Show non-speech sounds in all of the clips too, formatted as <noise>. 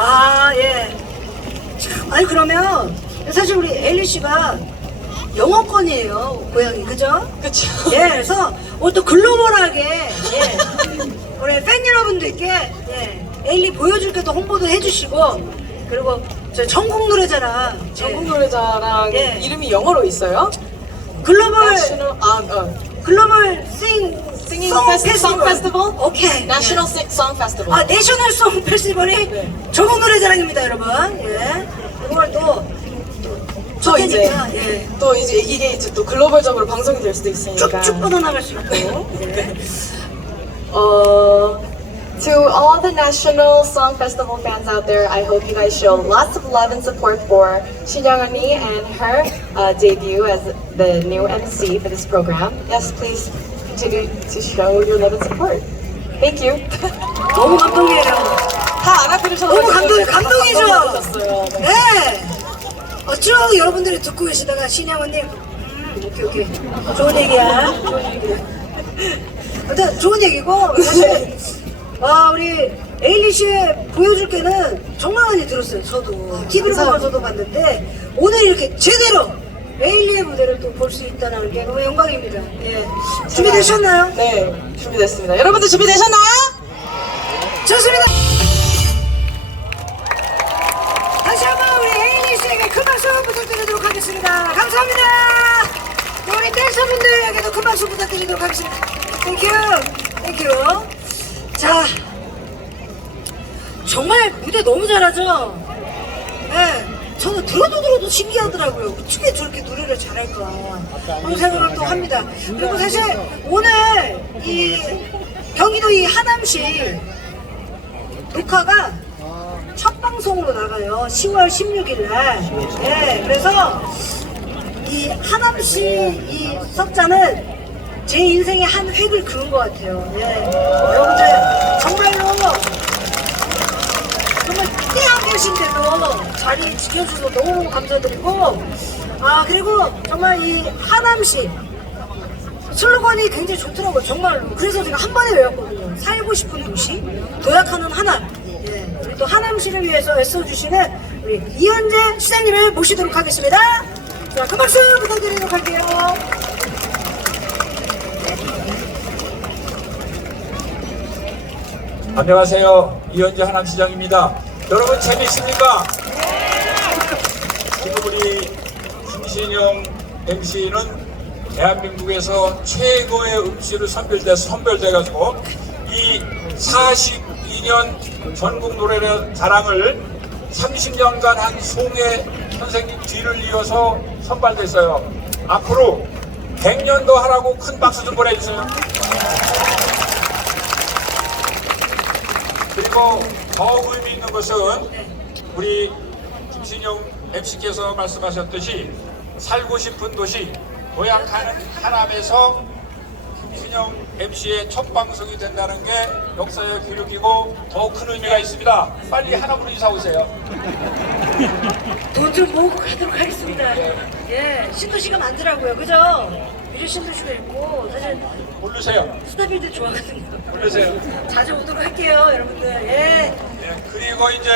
아, 예. 참, 아니, 그러면 사실 우리 엘리 씨가 영어권이에요, 고향이. 그죠? 그쵸? 예, 그래서 오늘 또 글로벌하게, 예. <laughs> 우리 팬 여러분들께, 예. 엘리 보여줄 게또 홍보도 해주시고, 그리고 저 전국 노래자랑. 전국 예. 노래자랑 예. 이름이 영어로 있어요? 글로벌, National 아 어. 글로벌 싱, Singing 송 Fest- Song Festival? 오케이. National 예. Sing- Song Festival. 아, 내셔널 송 페스티벌이 네. 전국 노래자랑입니다, 여러분. 예. 그걸 또, 또 이제 좋으니까, 예. 또 이제 이게 이제 또 글로벌적으로 방송이 될 수도 있으니까. 쭉쭉 뻗어나갈 수 있고. 예. Uh, to all the National Song Festival fans out there, I hope you guys show lots of love and support for Shinyoung Ani and her uh, debut as the new MC for this program. Yes, please continue to show your love and support. Thank you. 너무 감동이에요. 다 알아들으셔서 너무 감동, 감동이죠? 감동받으셨어요. 네. 네. 어, 쭉 여러분들이 듣고 계시다가 신양원님, 음, 오케이, 오케이. 좋은 얘기야. 좋은 얘기야. 일단 좋은 얘기고, 사실, 와, 우리 에일리 씨의 보여줄 게는 정말 많이 들었어요. 저도. TV로 보면서도 봤는데, 오늘 이렇게 제대로 에일리의 무대를 또 볼 수 있다는 게 너무 영광입니다. 예. 준비되셨나요? 네, 준비됐습니다. 여러분들 준비되셨나요? 좋습니다. 다시 한번 우리 에일리 씨에게 큰 박수 부탁드리도록 하겠습니다. 감사합니다. 또 우리 댄서분들에게도 큰 박수 부탁드리도록 하겠습니다. 땡큐. 땡큐. 자, 정말 무대 너무 잘하죠? 네. 저는 들어도 들어도 신기하더라고요. 어떻게 저렇게 노래를 잘할까. 그런 생각을 또 합니다. 그리고 사실 오늘 이 경기도 이 하남시 녹화가 첫 방송으로 나가요. 10월 16일 날. 네, 그래서 이 하남시 이 석자는 제 인생의 한 획을 그은 것 같아요. 네. 여러분들 정말로 정말 뛰어 계신데도 자리 지켜주셔서 너무 감사드리고 아 그리고 정말 이 하남시 슬로건이 굉장히 좋더라고요 정말로. 그래서 제가 한 번에 외웠거든요. 살고 싶은 도시 도약하는 하남. 예, 또 하남시를 위해서 애써주시는 우리 이현재 시장님을 모시도록 하겠습니다. 자 큰 박수 부탁드리도록 할게요 안녕하세요. 이현재 하남시장입니다. 여러분 재미있습니까? 지금 우리 김신영 MC는 대한민국에서 최고의 음식을 선별돼서 선별돼가지고 이 42년 전국 노래 자랑을 30년간 한 송혜 선생님 뒤를 이어서 선발됐어요. 앞으로 100년도 하라고 큰 박수 좀 보내주세요. 그리고 더욱 의미 있는 것은 우리 김신영 MC께서 말씀하셨듯이 살고 싶은 도시 도약하는 하남에서 김신영 MC의 첫 방송이 된다는 게 역사의 기록이고 더욱 큰 의미가 있습니다. 빨리 하남으로 이사 오세요. 돈 좀 모으고 가도록 하겠습니다 예 신도시가 많더라고요 그죠? 유재 신도시도 있고 사실 부르세요. 스타빌드 좋아하거든요 부르세요. <laughs> 자주 오도록 할게요 여러분들 예. 네, 그리고 이제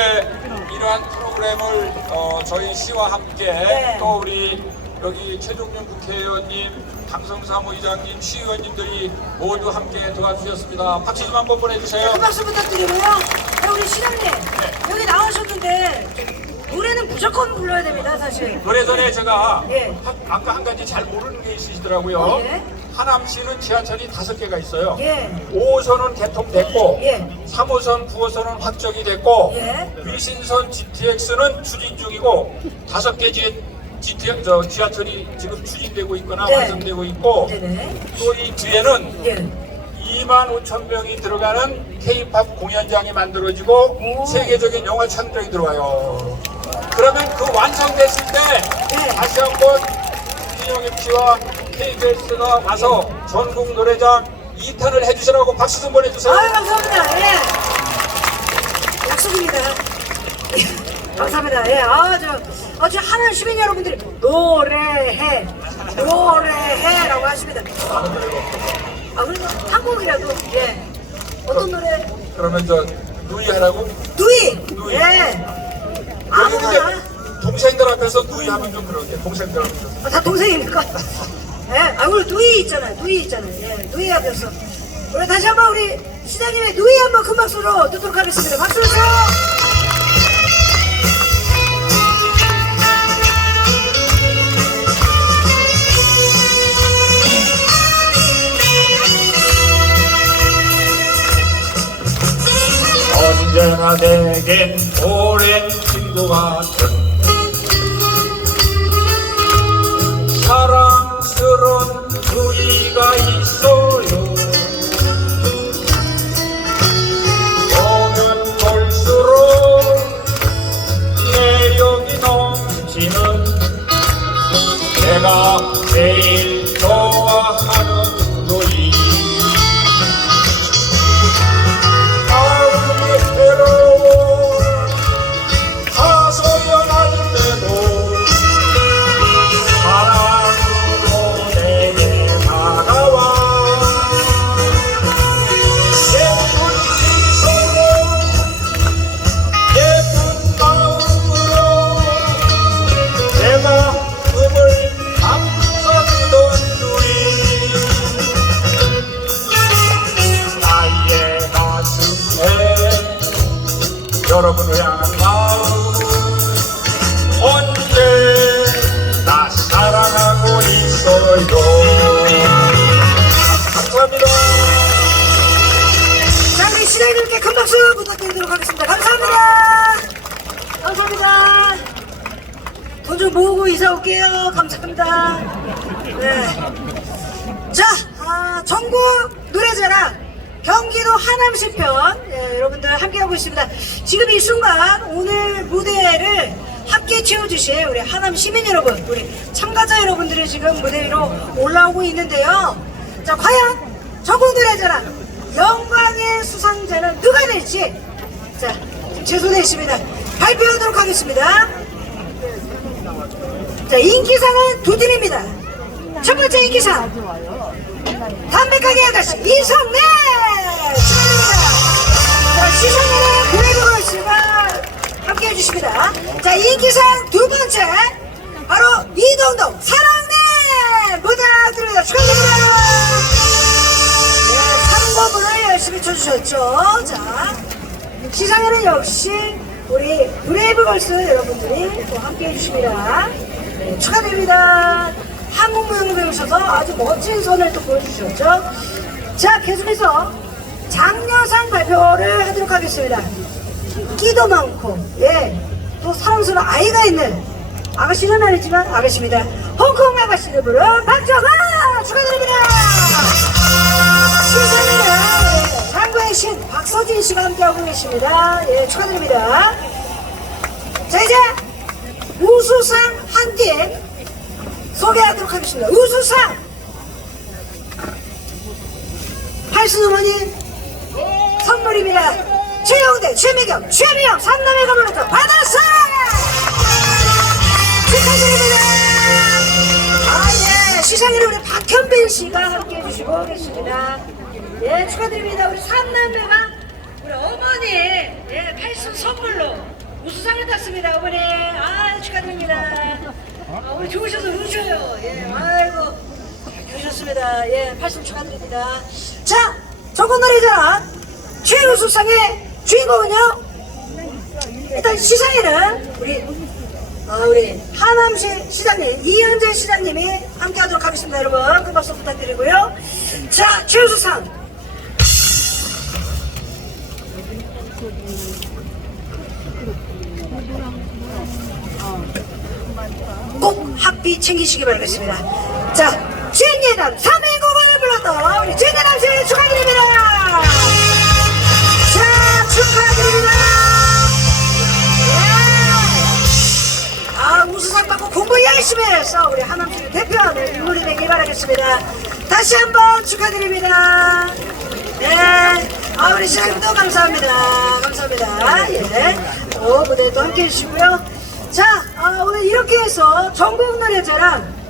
이러한 프로그램을 어, 저희 시와 함께 네. 또 우리 여기 최종윤 국회의원님, 당성사무의장님, 시의원님들이 모두 함께 도와주셨습니다. 박수 좀 한번 보내주세요. 큰 박수 부탁드리고요. 자, 우리 시장님 여기 나오셨는데 노래는 무조건 불러야 됩니다, 사실. 노래 전에 제가 예. 한- 아까 한 가지 잘 모르는 게 있으시더라고요. 어, 예. 하남시는 지하철이 다섯 개가 있어요. 예. 5호선은 개통됐고, 예. 3호선, 9호선은 확정이 됐고, 예. 위신선 GTX는 추진 중이고, 다섯 개 지, GT, 저 지하철이 지금 추진되고 있거나 네. 완성되고 있고. 또 이 뒤에는 예. 2만 5천 명이 들어가는 K-팝 공연장이 만들어지고 오. 세계적인 영화 창작이 들어와요. 그러면 그 완성됐을 때 네. 다시 한번 김진영 MC와 KBS가 와서 전국 노래장 2탄을 해주시라고 박수 좀 보내주세요. 아유, 감사합니다. 예. 약속입니다. 예. <laughs> 감사합니다. 예. 아, 저, 아, 저 하는 시민 여러분들이 노래해, 노래해라고 하십니다. 아, 그래도 한 곡이라도, 예. 어떤 노래? 그러면 저 누이 하라고? 누이. 누이. 예. 아무거나. 동생들 앞에서 누이 하면 좀 그런데 동생들 앞에서 아, 다 동생이니까. 예, 아, 우리 누이 있잖아요. 누이 있잖아요. 예, 누이 앞에서. 우리 다시 한번 우리 시장님의 누이 한번 큰 박수로 듣도록 하겠습니다. 박수 주세요. 언제 여러분을 향한 마음 언제 나 사랑하고 있어요 감사합니다 자, 우리 시장님께 큰 박수 부탁드리도록 하겠습니다. 감사합니다. 감사합니다. 돈 좀 모으고 이사 올게요. 감사합니다. 네. 자, 아, 전국 노래자랑 경기도 하남시 편 예, 여러분들 함께하고 있습니다. 지금 이 순간 오늘 무대를 함께 채워주실 우리 하남 시민 여러분, 우리 참가자 여러분들이 지금 무대 위로 올라오고 있는데요. 자, 과연 전국 노래자랑 영광의 수상자는 누가 될지 자, 지금 제 손에 있습니다. 발표하도록 하겠습니다. 자, 인기상은 두 팀입니다. 첫 번째 인기상 담백하게 아가씨 이성래 시상의 그레이버걸스가 함께 해주십니다. 자 인기상 두 번째 바로 이동동 사랑네 부탁드립니다. 축하드립니다. 네, 3번분을 열심히 쳐주셨죠. 자 시상에는 역시 우리 브레이브걸스 여러분들이 또 함께 해주십니다. 네, 축하드립니다. 한국무용을 배우셔서 아주 멋진 선을 또 보여주셨죠. 자, 계속해서 장려상 발표를 하도록 하겠습니다. 끼도 많고, 예, 또 사랑스러운 아이가 있는 아가씨는 아니지만 아가씨입니다. 홍콩 아가씨를 부른 박정아 축하드립니다. 시상에는 장구의 신 박서진 씨가 함께하고 계십니다. 예, 축하드립니다. 자, 이제 우수상 한팀 소개하도록 하겠습니다. 우수상! 팔순 어머니 선물입니다. 최영대, 최미경, 최미영, 삼남의 가문부터 받았어요! 축하드립니다! 아, 예. 시상에는 우리 박현빈 씨가 함께 해주시고 계십니다. 예, 축하드립니다. 우리 삼남매가 우리 어머니, 예, 팔순 선물로 우수상을 탔습니다. 어머니, 아, 축하드립니다. 아, 우리 좋으셔서 우셔요. 예, 아이고, 좋으셨습니다. 예, 팔순 축하드립니다. 자, 전국 노래자랑 최우수상의 주인공은요, 일단 시상에는 우리 아, 우리 하남시 시장님 이현재 시장님이 함께하도록 하겠습니다, 여러분. 큰 박수 부탁드리고요. 자, 최우수상 꼭 학비 챙기시기 바라겠습니다. 자, 주인예단 3인 불렀던 우리 주인예단 씨 축하드립니다. 자, 축하드립니다. 예. 아, 우수상 받고 공부 열심히 해서 우리 하남시를 대표하는 인물이 되길 바라겠습니다. 다시 한번 축하드립니다. 네. 아, 우리 시장님도 감사합니다. 감사합니다. 예. 또 무대도 함께 해주시고요. 자, 아, 오늘 이렇게 해서 전국 노래자랑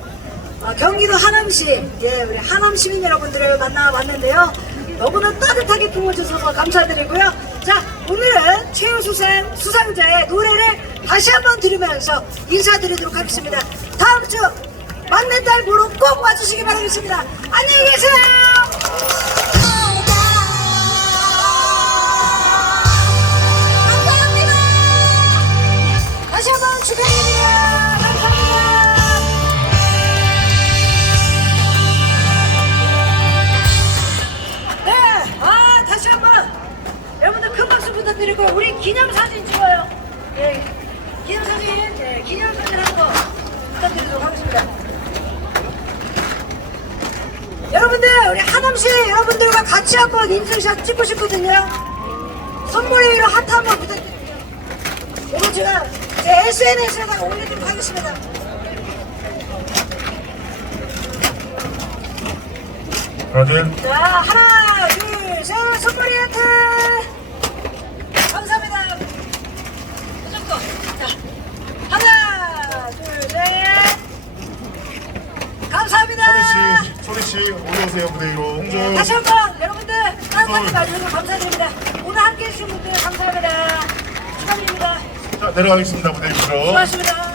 아, 경기도 하남시, 예, 우리 하남 시민 여러분들을 만나봤는데요. 너무나 따뜻하게 품어주셔서 감사드리고요. 자, 오늘은 최우수상 수상자의 노래를 다시 한번 들으면서 인사드리도록 하겠습니다. 다음 주 막내 딸 보러 꼭 와주시기 바라겠습니다. 안녕히 계세요. 다시 한번 축하드립니다. 부탁드리고 우리 기념사진 찍어요. 네, 기념사진, 네, 기념사진 한 번 부탁드리도록 하겠습니다. 여러분들 우리 하남시 여러분들과 같이 한번 인증샷 찍고 싶거든요. 선물로 하트 한번 부탁드릴게요. 이거 제가 제 SNS에다가 올리도록 하겠습니다. 자, 하나, 둘, 셋, 선물이 하트! 감사합니다. 이 정도. 자, 하나, 둘, 셋. 감사합니다. 소리씨, 올라오세요 무대 위로 홍준 다시 한 번 여러분들 따뜻하게 봐주셔서 감사드립니다. 오늘 함께 해주신 분들 감사합니다. 축하드립니다. 자 내려가겠습니다 무대 위로 수고하셨습니다.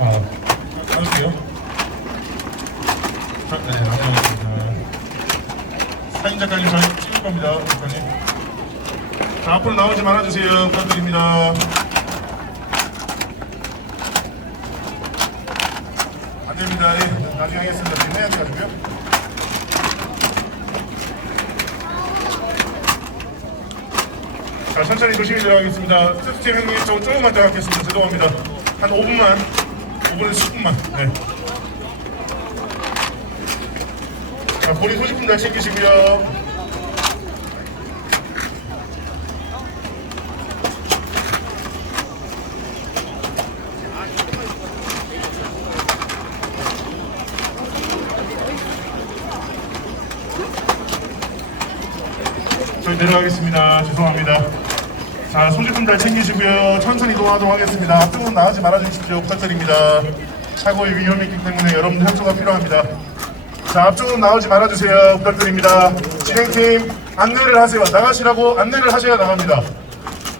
아 안녕하세요 자, 네 안녕하십니까 작가님 저희 찍을 겁니다 작가님. 자 앞으로 나오지 말아주세요. 부탁드립니다. 안 됩니다. 예, 나중에 하겠습니다. 지금 해야 돼가지고요. 자 천천히 조심히 들어가겠습니다. 스팀 형님 저 조금만 더 하겠습니다. 죄송합니다. 한 5분만 5분에서 10분만. 네. 자 본인 소지품 잘 챙기시고요 저희 내려가겠습니다. 죄송합니다. 자, 소지품 잘 챙기시고요. 천천히 이동하도록 하겠습니다. 앞쪽으로 나가지 말아주십시오. 부탁드립니다. 차고의 위험이 있기 때문에 여러분들 협조가 필요합니다. 자, 앞쪽으로 나오지 말아주세요. 부탁드립니다. 진행팀 안내를 하세요. 나가시라고 안내를 하셔야 나갑니다.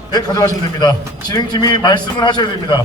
네, 가져가시면 됩니다. 진행팀이 말씀을 하셔야 됩니다.